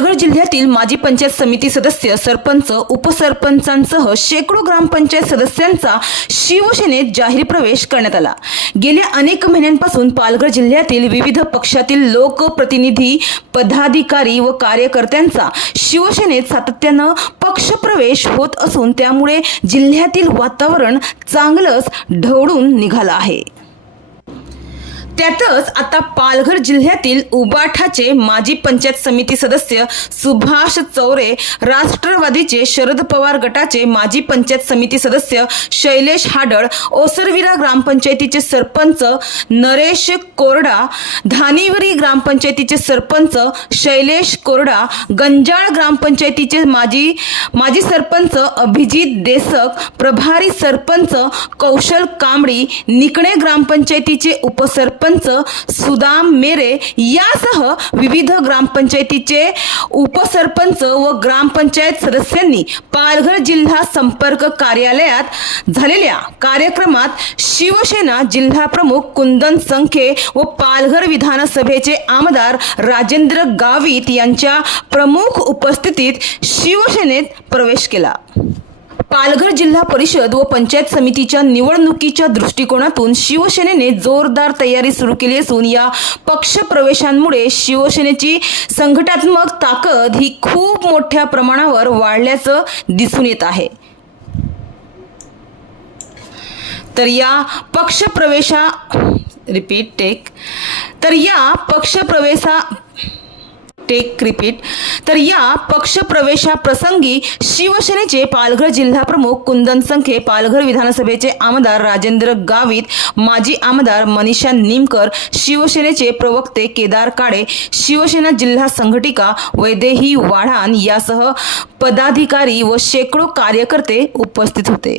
पालघर जिल्ह्यातील माजी पंचायत समिती सदस्य सरपंच उपसरपंचांसह शेकडो ग्रामपंचायत सदस्यांचा शिवसेनेत जाहीर प्रवेश करण्यात आला. गेल्या अनेक महिन्यांपासून पालघर जिल्ह्यातील विविध पक्षातील लोकप्रतिनिधी पदाधिकारी व कार्यकर्त्यांचा शिवसेनेत सातत्यानं पक्षप्रवेश होत असून त्यामुळे जिल्ह्यातील वातावरण चांगलंच ढवळून निघालं आहे. त्यातच आता पालघर जिल्ह्यातील उबाठाचे माजी पंचायत समिती सदस्य सुभाष चौरे राष्ट्रवादीचे शरद पवार गटाचे माजी पंचायत समिती सदस्य शैलेश हाडळ ओसरविरा ग्रामपंचायतीचे सरपंच नरेश कोरडा धानिवरी ग्रामपंचायतीचे सरपंच शैलेश कोरडा गंजाळ ग्रामपंचायतीचे माजी माजी सरपंच अभिजित देसक प्रभारी सरपंच कौशल कांबडी निकणे ग्रामपंचायतीचे उपसरपंच सुदाम मेरे यासह विविध ग्रामपंचायतीचे उपसरपंच व ग्रामपंचायत सदस्यांनी पालघर जिल्हा संपर्क कार्यालयात झालेल्या कार्यक्रमात शिवसेना जिल्हा प्रमुख कुंदन संखे व पालघर विधानसभेचे आमदार राजेंद्र गावित यांच्या प्रमुख उपस्थितीत शिवसेनेत प्रवेश केला. पालघर जिल्हा परिषद व पंचायत समितीच्या निवडणुकीच्या दृष्टिकोनातून शिवसेनेने जोरदार तयारी सुरू केली असून या पक्ष प्रवेशांमुळे शिवसेनेची संघटनात्मक ताकद ही खूप मोठ्या प्रमाणावर वाढल्याचं दिसून येत आहे. तर या पक्ष प्रवेशा रिपीट टेक तर या पक्ष प्रवेशा टेक रिपीट तर या पक्ष प्रवेशाप्रसंगी शिवसेनेचे पालघर जिल्हा प्रमुख कुंदन संखे पालघर विधानसभेचे आमदार राजेंद्र गावित माजी आमदार मनीषा निमकर शिवसेनेचे प्रवक्ते केदार काळे शिवसेना जिल्हा संघटिका वैदेही वाढाण यासह पदाधिकारी व शेकडो कार्यकर्ते उपस्थित होते.